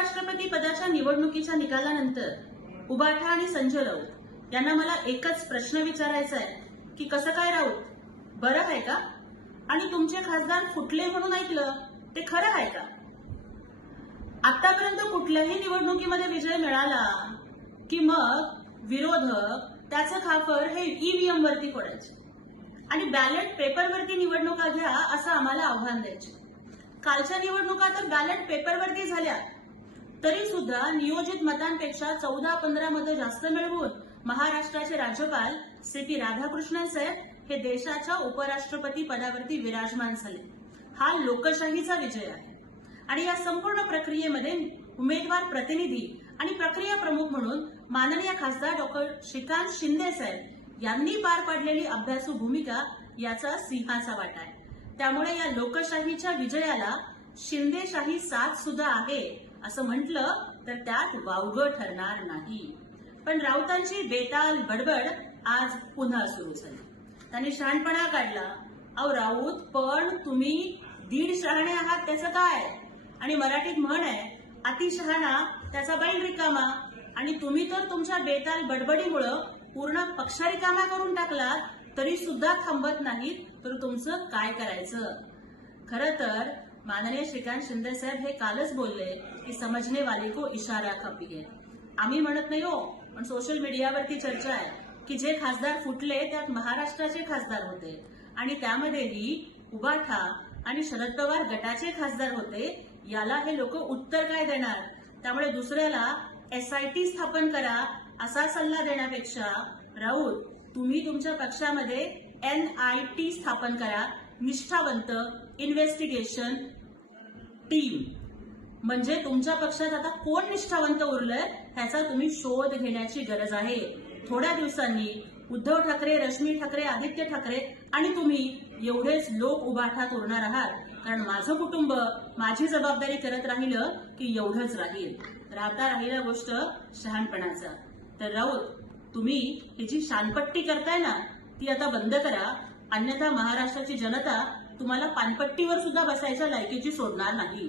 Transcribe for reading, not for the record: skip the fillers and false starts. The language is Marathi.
उपराष्ट्रपती पदाच्या निवडणुकीच्या निकालानंतर उबाठा आणि संजय राऊत यांना मला एकच प्रश्न विचारायचा आहे की कसं काय राऊत, बरं आहे का? आणि तुमचे खासदार फुटले म्हणून ऐकलं, ते खरं आहे का? आतापर्यंत कुठल्याही निवडणुकीमध्ये विजय मिळाला की मग विरोधक त्याचं खापर हे ईव्हीएम वरती फोडायचे आणि बॅलेट पेपरवरती निवडणुका घ्या असं आम्हाला आव्हान द्यायचे. कालच्या निवडणुका तर बॅलेट पेपरवरती झाल्या तरी सुद्धा नियोजित मतांपेक्षा 14-15 मतं जास्त मिळवून महाराष्ट्राचे राज्यपाल सी.पी. राधाकृष्णन साहेब हे देशाच्या उपराष्ट्रपती पदावरती विराजमान झाले. हा लोकशाहीचा विजय आहे आणि या संपूर्ण प्रक्रियेमध्ये उमेदवार प्रतिनिधी आणि प्रक्रिया प्रमुख म्हणून माननीय खासदार डॉक्टर श्रीकांत शिंदे साहेब यांनी पार पाडलेली अभ्यासू भूमिका याचा सिंहाचा वाटा आहे. त्यामुळे या लोकशाहीच्या विजयाला शिंदेशाही साथ सुद्धा आहे असं म्हटलं तर त्यात वावगं ठरणार नाही. पण राऊतांची बेताल बडबड आज पुन्हा सुरू झाली. त्यांनी शहाणपणा काढला. अहो राऊत, पण तुम्ही दीड शहाणे आहात त्याचं काय? आणि मराठीत म्हण आहे, अति शहाणा त्याचा बैल रिकामा. आणि तुम्ही तर तुमच्या बेताल बडबडीमुळं पूर्ण पक्ष रिकामा करून टाकला तरी सुद्धा थांबत नाहीत, तर तुमचं काय करायचं? खरं तर माननीय श्रीकांत शिंदे साहेब हे कालच बोलले की समझने वाले को इशारा काफी है. आम्ही म्हणत नाही हो, पण सोशल मीडियावरती चर्चा आहे की जे खासदार फुटले त्यात महाराष्ट्राचे खासदार होते आणि त्यामध्येही उबाठा आणि शरद पवार गटाचे खासदार होते. याला हे लोक उत्तर काय देणार? त्यामुळे दुसऱ्याला एसआयटी स्थापन करा असा सल्ला देण्यापेक्षा राऊत, तुम्ही तुमच्या पक्षामध्ये एनआयटी स्थापन करा, निष्ठावंत इन्व्हेस्टिगेशन टीम. म्हणजे तुमच्या पक्षात आता कोण निष्ठावंत उरलंय ह्याचा तुम्ही शोध घेण्याची गरज आहे. थोड्या दिवसांनी उद्धव ठाकरे, रश्मी ठाकरे, आदित्य ठाकरे आणि तुम्ही एवढेच लोक उभाठात उरणार आहात. कारण माझं कुटुंब माझी जबाबदारी करत राहिलं की एवढंच राहील. राहता राहिला गोष्ट शहाणपणाचा. तर राऊत, तुम्ही ही जी शानपट्टी करताय ना ती आता बंद करा, अन्यथा महाराष्ट्राची जनता तुम्हाला पानपट्टीवर सुद्धा बसायच्या लायकीची सोडणार नाही.